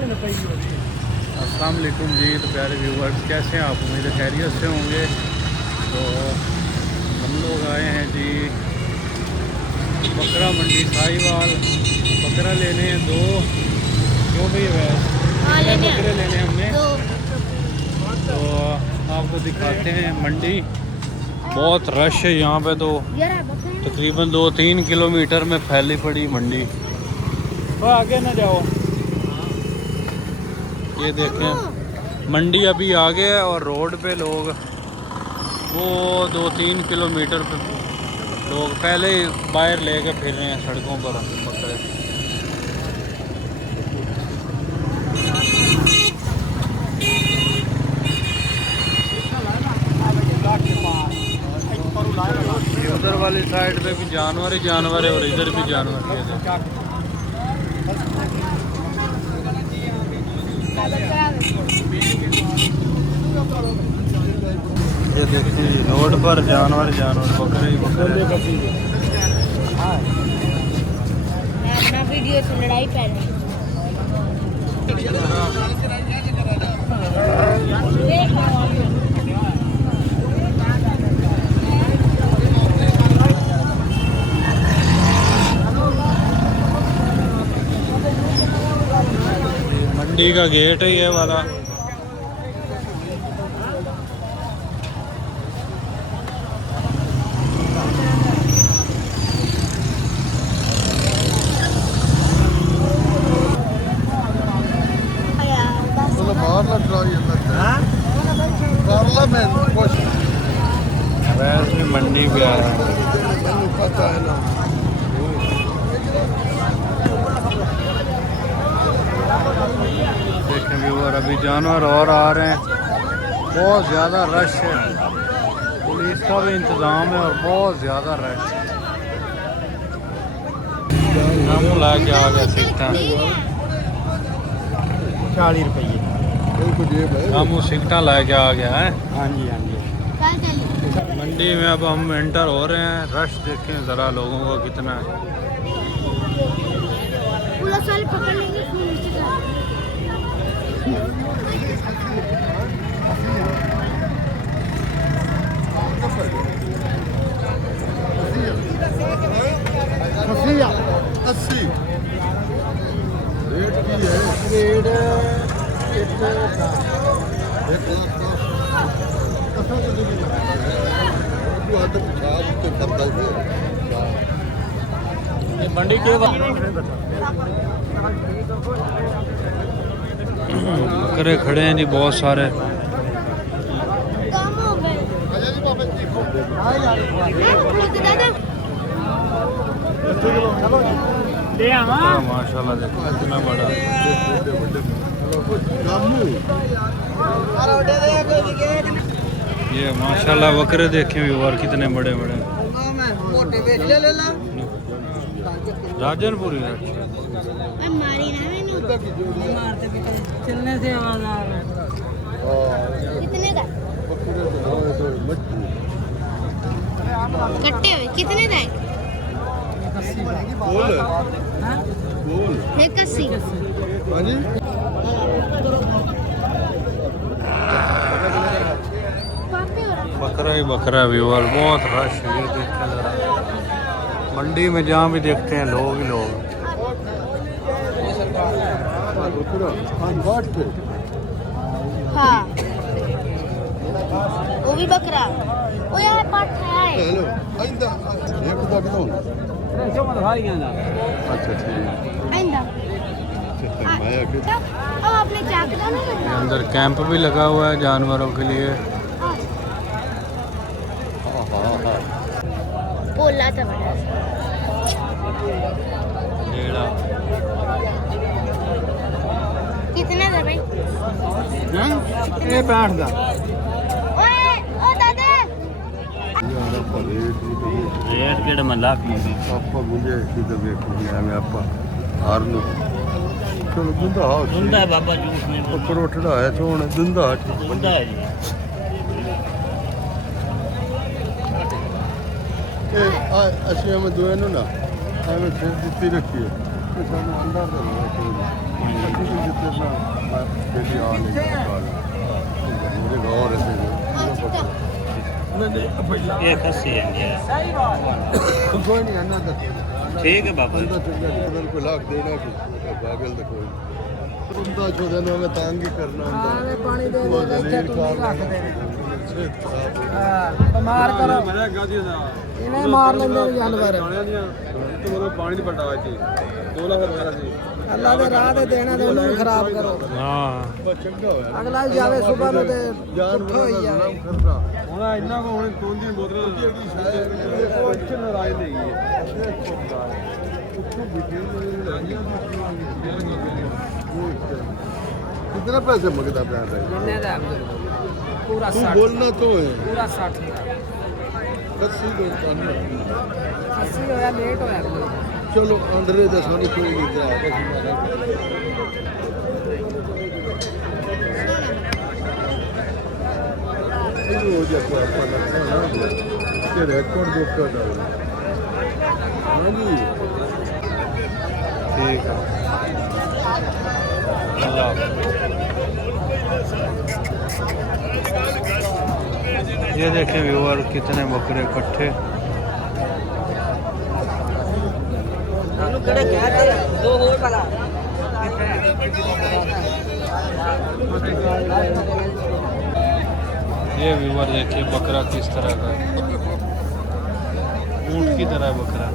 अस्सलाम वालेकुम जी। तो प्यारे व्यूवर्स, कैसे हैं आप? उम्मीद है खैरियत से होंगे। तो हम लोग आए हैं जी बकरा मंडी साहिवाल। बकरा लेने हैं दो। क्यों भाई कितने बकरे लेने हैं हमने? तो आपको दिखाते हैं मंडी। बहुत रश है यहाँ पे। तो तकरीबन 2-3 किलोमीटर में फैली पड़ी मंडी। तो आगे ना जाओ। ये देखें मंडी अभी आगे है और रोड पे लोग वो 2-3 किलोमीटर पे लोग पहले ही बाहर लेके फिर रहे हैं सड़कों पर बकरे। उधर वाली साइड पे भी जानवर ही जानवर है और इधर भी जानवर है। ये देखिए रोड पर जानवर जानवर बकरे ही बकरे। मैं अपना वीडियो से लड़ाई पहले मंडी का गेट है ये वाला। वैसे मंडी पे आ रहा है। पता है ना। देखें व्यूअर, अभी जानवर और आ रहे हैं। बहुत ज़्यादा रश है। पुलिस का भी इंतज़ाम है और बहुत ज़्यादा रश है। हम ला के आ गया सीखता 40 रुपये। हम सिकटा ला के आ गया है। हाँ जी हाँ जी। मंडी में अब हम एंटर हो रहे हैं। रश देखें ज़रा लोगों का कितना है। पुलिस वाले पकड़ लेंगे फिर नीचे खफिया 80 रेट की है। रेट मंडी के बकरे खड़े हैं जी बहुत सारे। कम हो गए माशाल्लाह देखो कितना बड़ा। ये माशाल्लाह बकरे देखे भी और कितने बड़े बड़े। राजनपुरी मारी ना मैंने चलने से आवाज आ रहा है। कितने का कट्टे हुए कितने का है? 80। बकरा ही बकरा व्यूअर। बहुत रश है। ये देखें जरा मंडी में जहाँ भी देखते हैं लोग ही लोग। हाँ वो भी बकरा। वो यार पाठ है। अच्छा ठीक आइंदा अब आपने क्या किया ना अंदर कैंप भी लगा हुआ है जानवरों के लिए। बोला था बड़ा कितने था भाई? ये 65 का। ओए ओ दादा रेट केड़े में लाख ਆਪਾਂ ਮੁੰਡੇ ਕਿਤੇ ਵੇਖੋ ਐਵੇਂ ਆਪਾਂ ਹਾਰ ਨੂੰ ਚਲੋ ਦੁੰਦਾ ਹਾਂ ਹੁੰਦਾ है बाबा जूस में ਉੱਪਰ ਉੱਠਦਾ ਹੈ ਸੋਹਣ ਦੁੰਦਾ ਹੁੰਦਾ है जी। ਇਹ ਅਸੀਂ ਐਵੇਂ ਦੋਏ ਨੂੰ ਨਾ ਐਵੇਂ ਫਿਰ ਦਿੱਤੀ ਰੱਖੀ ਹੈ ਤੇ ਸਾਨੂੰ ਅੰਦਰ ਦਾ ये खस्सी है कोई नहीं अन्ना तो ठीक है बाबा बंदा चंगा नहीं को लाख देना कि पागल तो कोई उनका छोड़े ना मैं तांग ही करना आने पानी दे वो दे दलील तू का नहीं रख दे से खराब हो हां बिमार करो इन्हें मार लेंदे ने जानवर पानी नहीं पटा जी 2 लाख रुपया जी अल्लाह दे राह ते देना ते उन्हें खराब करो हाँ चंगा होया अगला ही जावे सुबह नु ते जान उठो ही जावे करना ਹੁਣ ਇੰਨਾ ਕੋ ਹੁਣ 2 ਬੋਤਲਾਂ ਉਹ ਇੱਥੇ ਨਾਰਾਜ਼ ਨਹੀਂ ਹੈ कितना पैसे मंगता प्यार है जिन्ने दा पूरा तू 60 बोलना तो है पूरा 60 80 होया लेट होया चलो अंदर दसाने कोई नहीं जा हो जाए तो आपका लगता है कि रिकॉर्ड बुक कर डालो हाँ जी ठीक है अल्लाह ये देखें व्यूअर कितने बकरे इकट्ठे दो और वाला ये व्यूअर देखिए बकरा किस तरह का ऊँट की तरह बकरा